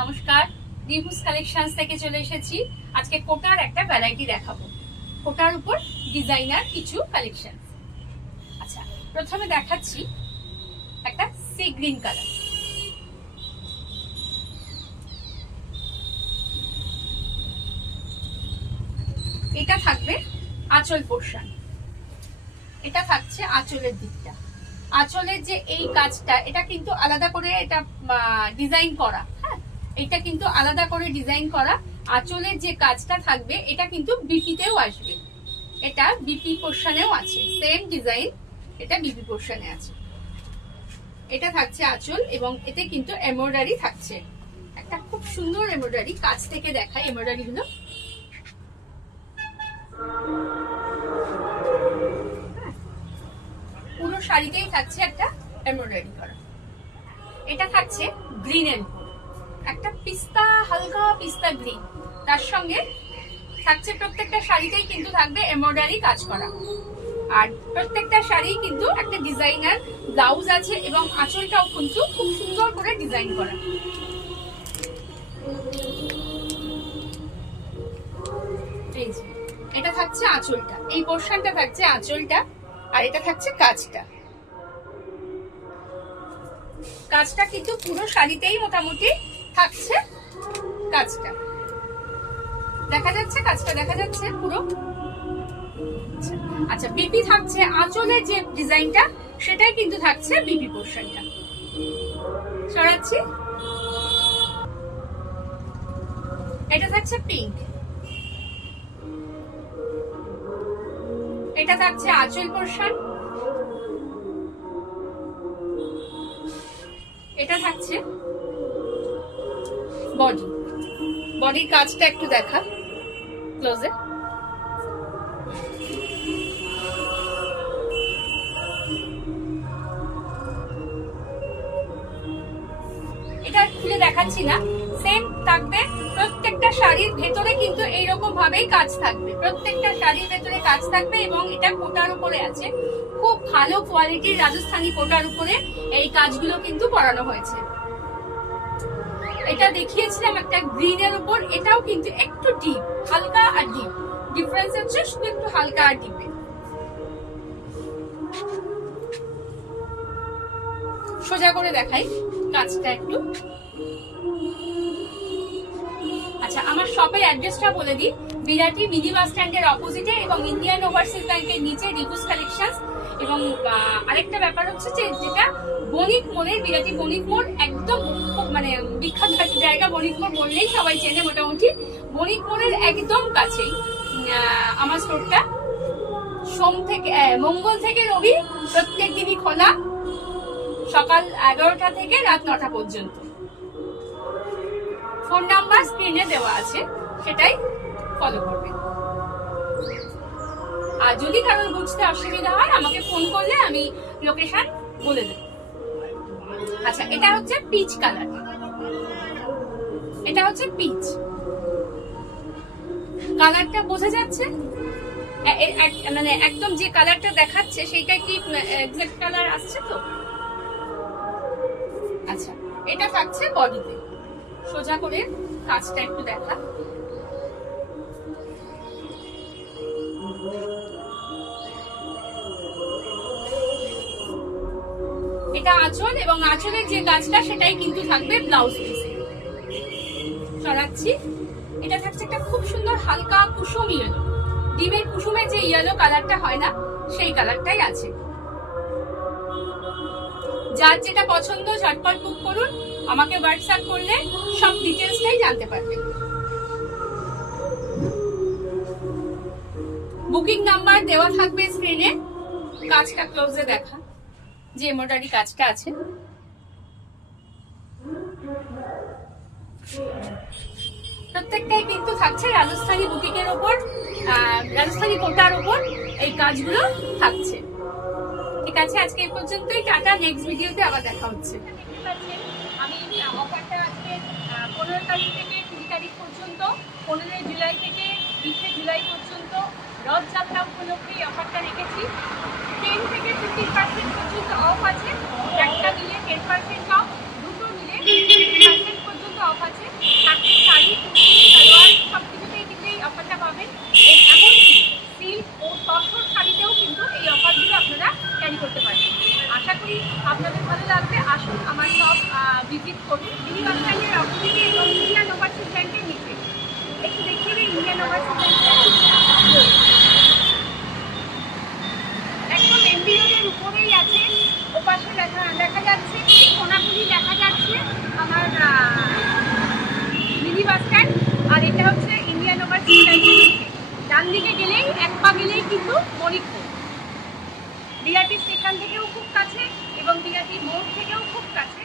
নমস্কার, রিভুস কালেকশনস থেকে চলে এসেছি। আজকে কোটার একটা ভ্যারাইটি দেখাবো। কোটার উপর ডিজাইনার কিছু কালেকশন। আচ্ছা, প্রথমে দেখাচ্ছি একটা সি গ্রিন কালার। এটা থাকবে আঁচল পোর্শন, এটা থাকছে আঁচলের দিকটা। আঁচলের যে এই কাজটা, এটা কিন্তু আলাদা করে এটা ডিজাইন করা। হ্যাঁ, এটা কিন্তু আলাদা করে ডিজাইন করা। আঁচলের যে কাজটা থাকবে এটা কিন্তু বিপিতেও আসবে, এটা বিপি পোর্শনেও আছে, সেম ডিজাইন, এটা বিপি পোর্শনে আছে। এটা থাকছে আঁচল এবং এতে কিন্তু এমব্রয়ডারি থাকছে, একটা খুব সুন্দর এমব্রয়ডারি। কাছ থেকে দেখাই এমব্রয়ডারি গুলো। পুরো শাড়িতেই থাকছে একটা এমব্রয়ডারি করা। এটা থাকছে গ্রিনের, একটা পিস্তা, হালকা পিস্তা গ্রিন। তার সঙ্গে থাকছে প্রত্যেকটা শাড়িতেই কিন্তু থাকবে এমব্রয়ডারি কাজ করা। আর প্রত্যেকটা শাড়ি কিন্তু একটা ডিজাইনার ব্লাউজ আছে এবং আঁচলটাও কিন্তু খুব সুন্দর করে ডিজাইন করা। এটা থাকছে আঁচলটা, এই পোর্শনটা থাকছে আঁচলটা, আর এটা থাকছে কাজটা। কাজটা কিন্তু পুরো শাড়িতেই মোটামুটি থাকছে কাজটা। দেখা যাচ্ছে কাজটা, দেখা যাচ্ছে পুরো। আচ্ছা, বিপি থাকছে আঁচলের যে ডিজাইনটা, সেটাই কিন্তু থাকছে বিপি পোর্শনটা। সরাচ্ছি, এটা থাকছে পিঙ্ক, এটা থাকছে আঁচল পোর্শন, এটা থাকছে বডি। বডির কাজটা একটু দেখা ক্লোজে। এটা খুলে দেখাচ্ছি না, সেম থাকবে। প্রত্যেকটা শাড়ির ভেতরে কিন্তু এইরকম ভাবেই কাজ থাকবে, প্রত্যেকটা শাড়ির ভেতরে কাজ থাকবে এবং এটা কোটার উপরে আছে। খুব ভালো কোয়ালিটির রাজস্থানী কোটার উপরে এই কাজগুলো কিন্তু করানো হয়েছে। এটা দেখিয়েছিলাম একটা গ্রিনের উপর, এটাও কিন্তু একটু ডিপ, হালকা আর ডিপ। ডিফারেন্স হচ্ছে শুধু একটু হালকা আর ডিপে। সোজা করে দেখাই কাজটা একটু। আচ্ছা, আমার শপের অ্যাড্রেসটা বলে দিই। বিরাটি মিনি বাস স্ট্যান্ডের অপোজিটে এবং ইন্ডিয়ান ওভারসিজ ব্যাংকের নিচে রিভুস কালেকশনস। এবং আরেকটা ব্যাপার হচ্ছে যে যেটা বণিক মোড়ের, বিরাটি বণিক মোড় একদম মানে বিখ্যাত একটা জায়গা। বণিক মোড় বললেই সবাই চেনে মোটামুটি। বণিক মোড়ের একদম কাছেই আমার স্টোরটা। সোম থেকে মঙ্গল থেকে রবি প্রত্যেক দিনই খোলা, সকাল 11টা থেকে রাত 9টা পর্যন্ত। ফোন নাম্বার স্ক্রিনে দেওয়া আছে, সেটাই ফলো করবেন। আর যদি কারোর বুঝতে অসুবিধা হয় আমাকে ফোন করলে আমি লোকেশন বলে দেব। আচ্ছা, এটা হচ্ছে পিচ কালার, এটা হচ্ছে পিচ কালারটা। বোঝা যাচ্ছে মানে একদম যে কালারটা দেখাচ্ছে সেইটা কি এক্সাক্ট কালার আসছে তো? আচ্ছা, এটা থাকছে বডিতে। সোজা করে কাজটা একটু দেখা। এটা আঁচল এবং আঁচলের যে কাজটা সেটাই কিন্তু থাকবে ব্লাউজ পিসে। সরাচ্ছি, এটা থাকছে একটা খুব সুন্দর হালকা কুসুম ইয়েলো। ডিমের কুসুমের যে ইয়েলো কালারটা হয় না, সেই কালারটাই আছে। যার যেটা পছন্দ ঝটপট বুক করুন, আমাকে হোয়াটসঅ্যাপ করলে সব ডিটেলসটাই জানতে পারবেন। বুকিং নাম্বার দেওয়া থাকবে স্ক্রিনে। কাজটা ক্লোজে দেখা, যে এমব্রয়ডারি কাজটা আছে। প্রত্যেকটাই কিন্তু থাকছে রাজস্থানী বুটিকের উপর, রাজস্থানী কোটার উপর এই কাজগুলো থাকছে। ঠিক আছে, আজকে এই পর্যন্তই। টাটা, নেক্সট ভিডিওতে আবার দেখা হচ্ছে। আমি অফারটা আজকে 15 তারিখ থেকে 20 তারিখ পর্যন্ত, 15 জুলাই থেকে 20 জুলাই পর্যন্ত রথযাত্রা উপলক্ষে এই অফারটা রেখেছি। 10 থেকে 50% পর্যন্ত অফ আছে। একটা মিলে 10% অফ, দুটো মিলে 50% পর্যন্ত অফ আছে। আমার সব ভিজিট করুন। মিনি বাস স্ট্যান্ডের অপোজিটে এবং ইন্ডিয়ান ওভারসিজ ব্যাংকের নিচে। একটু দেখিয়ে দিই ইন্ডিয়ান ওভারসিজ ব্যাংকের একদম এমবি রোডের উপরেই আছে। ওপাশে দেখা যাচ্ছে সোনাপুরি, দেখা যাচ্ছে আমার মিনি বাস স্ট্যান্ড, আর এটা হচ্ছে ইন্ডিয়ান ওভারসিজ ব্যাংকের নিচে। ডান দিকে গেলেই এক পা গেলেই কিন্তু মণিপুর। বিআরটি স্টেশন থেকেও খুব কাছে এবং বিআরটি মোড় থেকেও খুব কাছে।